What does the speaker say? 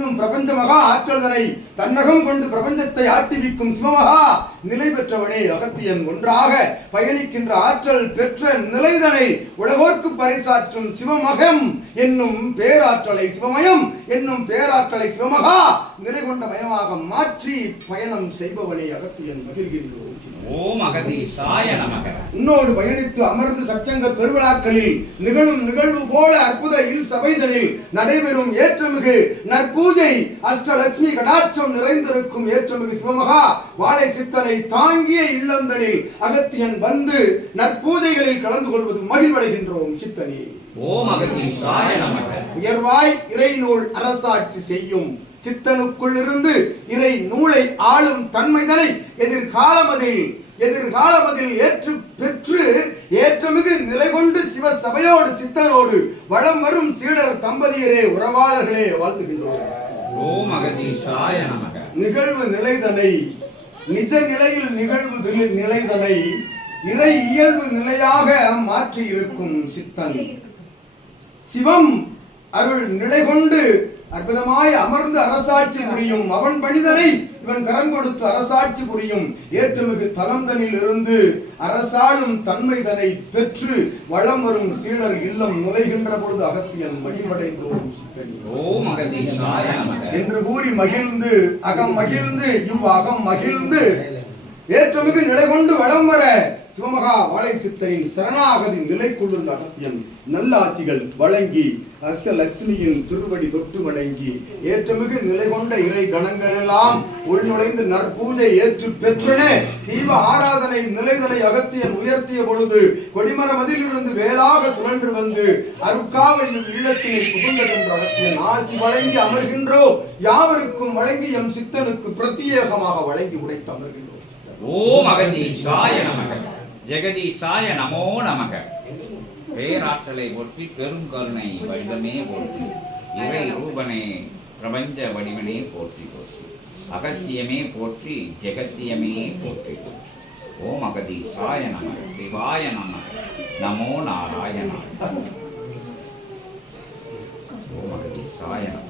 என்னும் பிரபஞ்ச மகா ஆற்றல்தனை தன்னகம் கொண்டு பிரபஞ்சத்தை ஆட்டிவிக்கும் சிவமகா நிலை பெற்றவனே அகத்தியன். ஒன்றாக பயணிக்கின்ற ஆற்றல் பெற்ற நிலைதனை உலகோர்க்கு பறைசாற்றும் சிவமகம் என்னும் பேராற்றலை சிவமயம் என்னும் பேராற்றலை சிவமகா நிலை கொண்ட மயமாக மாற்றி பயணம் செய்பவனே அகத்தியன் மகிழ்கின்றோம். ஓம் அகதீசாய நமக. உன்னோடு பயணித்து அமர்ந்து சச்சங்க பெருவிழாக்களில் நிகழும் நிகழ்வு போல அற்புத இல் சபைதனில் நடைபெறும் ஏற்றமிகு நற்பூஜை அஷ்டலட்சுமி கடாட்சம் நிறைந்திருக்கும் ஏற்றமிகு சிவமகா வாழை சித்தனை தாங்கிய இல்லந்தனில் அகத்தியன் வந்து நற்பூஜைகளில் கலந்து கொள்வது மகிழ்வடைகின்றோம் சித்தனே. ஓம் அகதீசாய நமக. உயர்வாய் இறை நூல் அரசாட்சி செய்யும் சித்தனுக்குள் இருந்து இறை நூலை ஆளும் தன்மைதனை எதிர்காலமதில் ஏற்று பெற்று ஏற்றமிகு நிலை கொண்டு சிவ சபையோடு சித்தனோடு வளம் வரும் சீடர் தம்பதியரே உறவாளர்களே வாழ்த்துகின்றோம். ஓம் அகதீசாய நமக. நிகழ்வு நிலைதனை நிஜ நிலையில் நிகழ்வு நிலைதனை இறை இயல்பு நிலையாக மாற்றி இருக்கும் சித்தன் சிவம் அருள் நிலை கொண்டு அற்புதமாய் அமர்ந்து அரசாட்சி புரியும் அவன் பணிதனை இவன் கரம் கொடுத்து அரசாட்சி புரியும் ஏற்றுமிகு தலந்தனில் இருந்து அரசாளும் தன்மைதனை பெற்று வளம் வரும் சீடர் இல்லம் நுழைகின்ற பொழுது அகத்தியன் மகிழ்வடைந்தோம் என்று கூறி மகிழ்ந்து அகம் மகிழ்ந்து அகம் மகிழ்ந்து ஏற்றுமிகு நிலை கொண்டு வளம் வர சிவமகா வாழை சித்தனின் சரணாகதி நிலை கொள்ளுந்த அகத்தியன் நல்லாசிகள் வழங்கி அஷ்டலட்சுமியின் திருவடி தொட்டு வணங்கி ஏற்றமிகு நிலை கொண்ட இறை கணங்களெல்லாம் உள்நுழைந்து நற்பூஜை ஏற்று பெற்றனே தீப ஆராதனை நிலைதனை அகத்தியன் உயர்த்திய பொழுது கொடிமர மதிலிருந்து வேலாக சுழன்று வந்து அருட்காவல் இல்லத்தினை புகுந்ததென்ற அகத்தியன் ஆசி வழங்கி அமர்கின்றோ யாவருக்கும் வழங்கி எம் சித்தனுக்கு பிரத்யேகமாக வழங்கி உடைத்து அமர்கின்றோம். ஓம் அகதீசாய நமக. ஜெகதீசாய நமோ நமக. பேராற்றலை போற்றி பெருங்கருணை வடிவமே போற்றி இறை ரூபனே பிரபஞ்ச வடிவனே போற்றி போற்றி அகத்தியமே போற்றி ஜெகத்தியமே போற்றி. ஓம் அகதீசாய நமக. சிவாய நமக. நமோ நாராயண. ஓம் அகதீசாய நமக.